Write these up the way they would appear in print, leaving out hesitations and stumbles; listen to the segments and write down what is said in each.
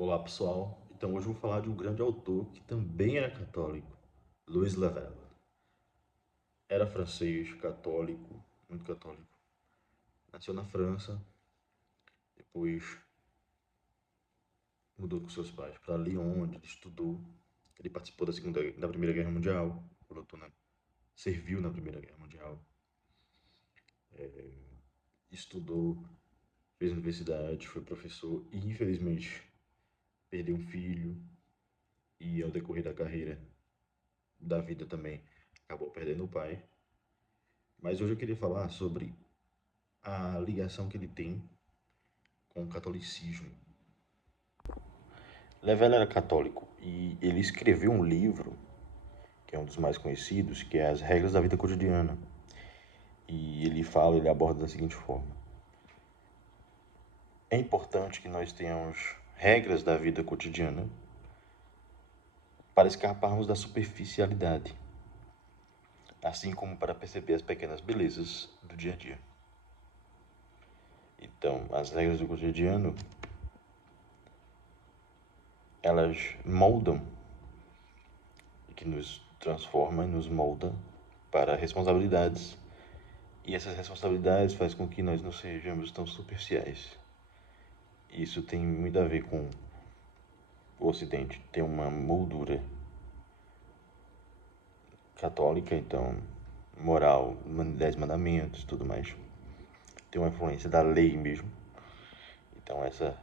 Olá pessoal, então hoje eu vou falar de um grande autor que também era católico, Louis Lavelle. Era francês, católico, muito católico. Nasceu na França, depois mudou com seus pais para Lyon, onde ele estudou. Ele participou da Primeira Guerra Mundial, serviu na Primeira Guerra Mundial, estudou, fez universidade, foi professor e infelizmente perdeu um filho e ao decorrer da carreira, da vida também, acabou perdendo o pai. Mas hoje eu queria falar sobre a ligação que ele tem com o catolicismo. Lavelle era católico e ele escreveu um livro, que é um dos mais conhecidos, que é As Regras da Vida Cotidiana. E ele aborda da seguinte forma: é importante que nós tenhamos regras da vida cotidiana para escaparmos da superficialidade, assim como para perceber as pequenas belezas do dia a dia. Então, as regras do cotidiano, elas moldam, que nos transforma e nos molda para responsabilidades. E essas responsabilidades faz com que nós não sejamos tão superficiais. Isso tem muito a ver com o Ocidente. Tem uma moldura católica, então, moral, 10 mandamentos, tudo mais. Tem uma influência da lei mesmo. Então, essa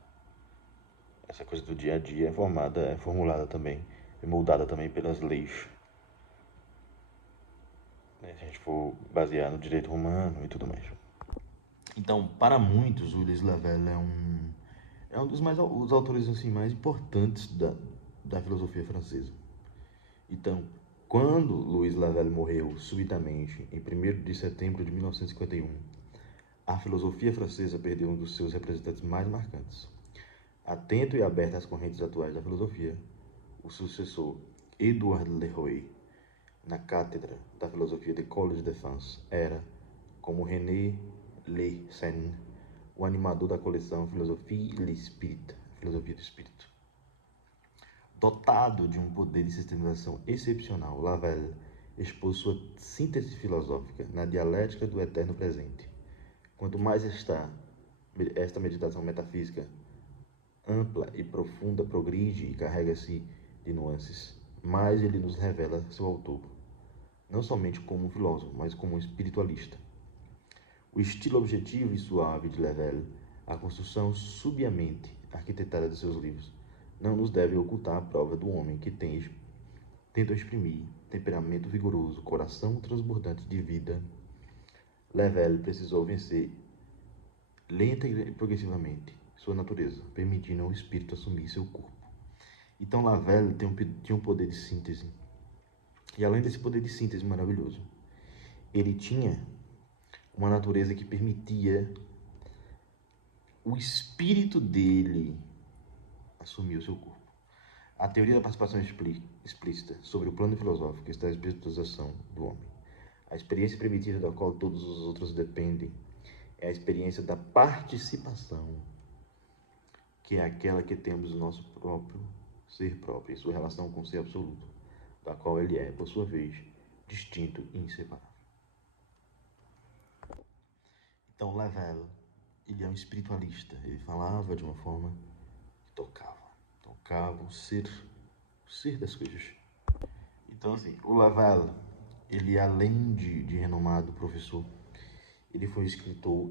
coisa do dia a dia é formulada também, é moldada também pelas leis. Se a gente for basear no direito romano e tudo mais. Então, para muitos, o Louis Lavelle é um dos os autores assim, mais importantes da filosofia francesa. Então, quando Louis Lavelle morreu subitamente, em 1º de setembro de 1951, a filosofia francesa perdeu um dos seus representantes mais marcantes. Atento e aberto às correntes atuais da filosofia, o sucessor Édouard Leroy, na cátedra da filosofia de Collège de France, era, como René Le Sen, o animador da coleção Philosophie et l'Esprit, Filosofia do Espírito. Dotado de um poder de sistematização excepcional, Lavelle expôs sua síntese filosófica na dialética do eterno presente. Quanto mais esta meditação metafísica ampla e profunda progride e carrega-se de nuances, mais ele nos revela seu autor, não somente como um filósofo, mas como um espiritualista. O estilo objetivo e suave de Lavelle, a construção subiamente arquitetada de seus livros, não nos deve ocultar a prova do homem que tenta exprimir temperamento vigoroso, coração transbordante de vida. Lavelle precisou vencer lenta e progressivamente sua natureza, permitindo ao espírito assumir seu corpo. Então Lavelle tinha um poder de síntese. E além desse poder de síntese maravilhoso, ele tinha uma natureza que permitia o espírito dele assumir o seu corpo. A teoria da participação explícita sobre o plano filosófico está a espiritualização do homem. A experiência primitiva da qual todos os outros dependem é a experiência da participação, que é aquela que temos do nosso próprio ser próprio, em sua relação com o ser absoluto, da qual ele é, por sua vez, distinto e inseparável. Então, Lavelle, ele é um espiritualista. Ele falava de uma forma que tocava o ser das coisas. Então, assim, o Lavelle, ele além de renomado professor, ele foi escritor,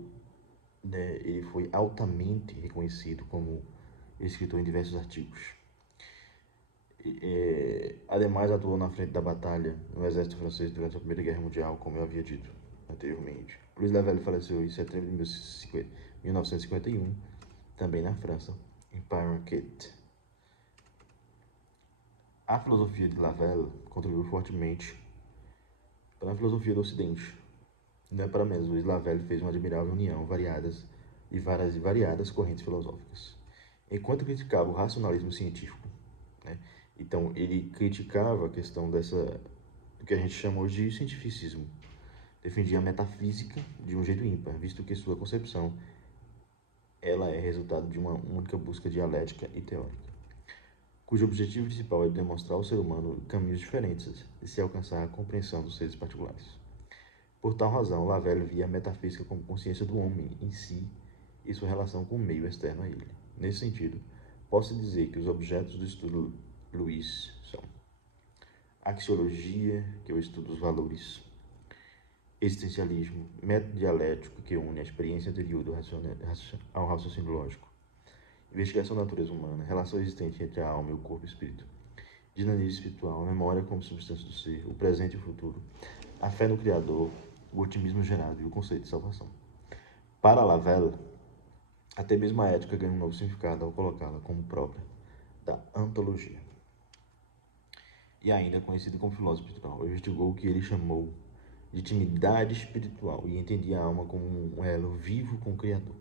né, ele foi altamente reconhecido como escritor em diversos artigos. Ademais, atuou na frente da batalha no exército francês durante a Primeira Guerra Mundial, como eu havia dito anteriormente. Louis Lavelle faleceu em setembro de 1951, também na França, em Paris. A filosofia de Lavelle contribuiu fortemente para a filosofia do Ocidente. Não é para menos, Louis Lavelle fez uma admirável união de variadas correntes filosóficas. Enquanto criticava o racionalismo científico, né? Então ele criticava a questão do que a gente chama hoje de cientificismo. Defendia a metafísica de um jeito ímpar, visto que sua concepção ela é resultado de uma única busca dialética e teórica. cujo objetivo principal é demonstrar ao ser humano caminhos diferentes de se alcançar a compreensão dos seres particulares. Por tal razão, Lavelle via a metafísica como consciência do homem em si e sua relação com o meio externo a ele. Nesse sentido, posso dizer que os objetos do estudo Luiz são axiologia, que é o estudo dos valores, existencialismo, método dialético, que une a experiência anterior ao raciocínio lógico, investigação da natureza humana, relação existente entre a alma e o corpo e o espírito, dinamismo espiritual, a memória como substância do ser, o presente e o futuro, a fé no Criador, o otimismo gerado e o conceito de salvação. Para Lavelle, até mesmo a ética ganha um novo significado ao colocá-la como própria da antologia. E ainda conhecido como filósofo espiritual, investigou o que ele chamou de intimidade espiritual e entendia a alma como um elo vivo com o Criador.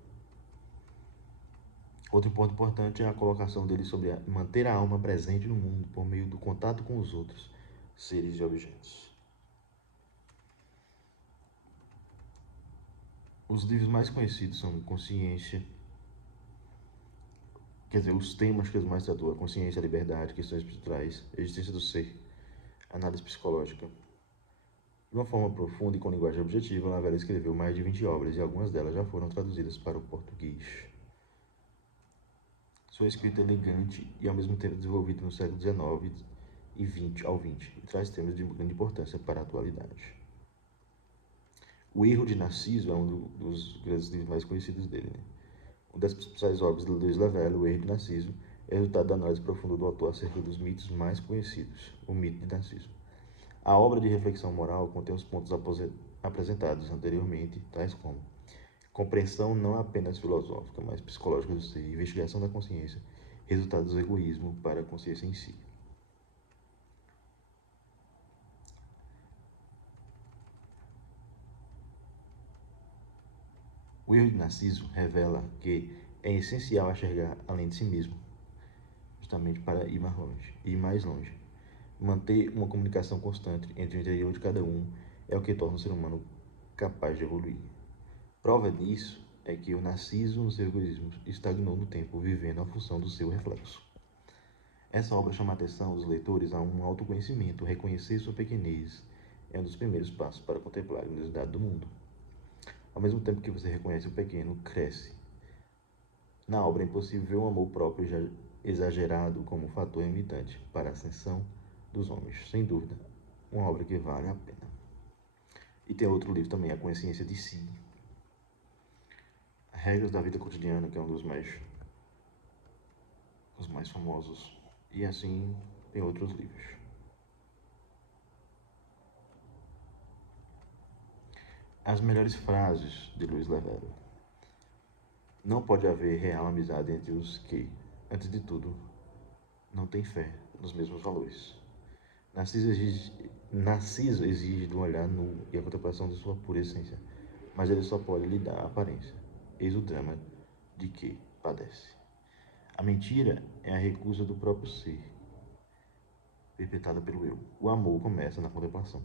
Outro ponto importante é a colocação dele sobre manter a alma presente no mundo por meio do contato com os outros seres e objetos. Os livros mais conhecidos são Consciência, os temas que ele mais tratou: a consciência, a liberdade, questões espirituais, a existência do ser, análise psicológica. De uma forma profunda e com linguagem objetiva, Lavelle escreveu mais de 20 obras e algumas delas já foram traduzidas para o português. Sua escrita é elegante e ao mesmo tempo desenvolvida no século XIX e XX e traz temas de grande importância para a atualidade. O Erro de Narciso é um dos grandes livros mais conhecidos dele. Uma das principais obras de Luiz Lavelle, O Erro de Narciso, é resultado da análise profunda do autor acerca dos mitos mais conhecidos, o mito de Narciso. A obra de reflexão moral contém os pontos apresentados anteriormente, tais como compreensão não apenas filosófica, mas psicológica do ser, investigação da consciência, resultados do egoísmo para a consciência em si. O Erro de Narciso revela que é essencial enxergar além de si mesmo, justamente para ir mais longe. Manter uma comunicação constante entre o interior de cada um é o que torna o ser humano capaz de evoluir. Prova disso é que o Narciso, no seu egoísmo, estagnou no tempo, vivendo a função do seu reflexo. Essa obra chama a atenção dos leitores a um autoconhecimento. Reconhecer sua pequenez é um dos primeiros passos para contemplar a grandiosidade do mundo. Ao mesmo tempo que você reconhece o pequeno, cresce. Na obra é impossível ver um amor próprio exagerado como fator limitante para a ascensão dos homens. Sem dúvida, uma obra que vale a pena. E tem outro livro também, A Consciência de Si, Regras da Vida Cotidiana, que é um dos mais famosos. E assim, tem outros livros. As melhores frases de Luiz Lavelle. Não pode haver real amizade entre os que, antes de tudo, não têm fé nos mesmos valores. Narciso exige do olhar nu e a contemplação de sua pura essência, mas ele só pode lhe dar a aparência. Eis o drama de que padece. A mentira é a recusa do próprio ser, perpetrada pelo eu. O amor começa na contemplação.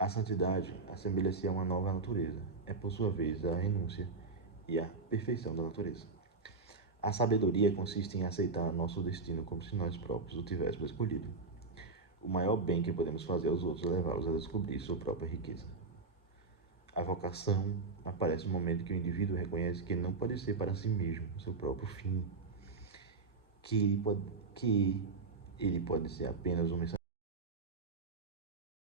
A santidade assemelha-se a uma nova natureza. É, por sua vez, a renúncia e a perfeição da natureza. A sabedoria consiste em aceitar nosso destino como se nós próprios o tivéssemos escolhido. O maior bem que podemos fazer aos outros é levá-los a descobrir sua própria riqueza. A vocação aparece no momento que o indivíduo reconhece que não pode ser para si mesmo o seu próprio fim, que ele pode ser apenas um mensageiro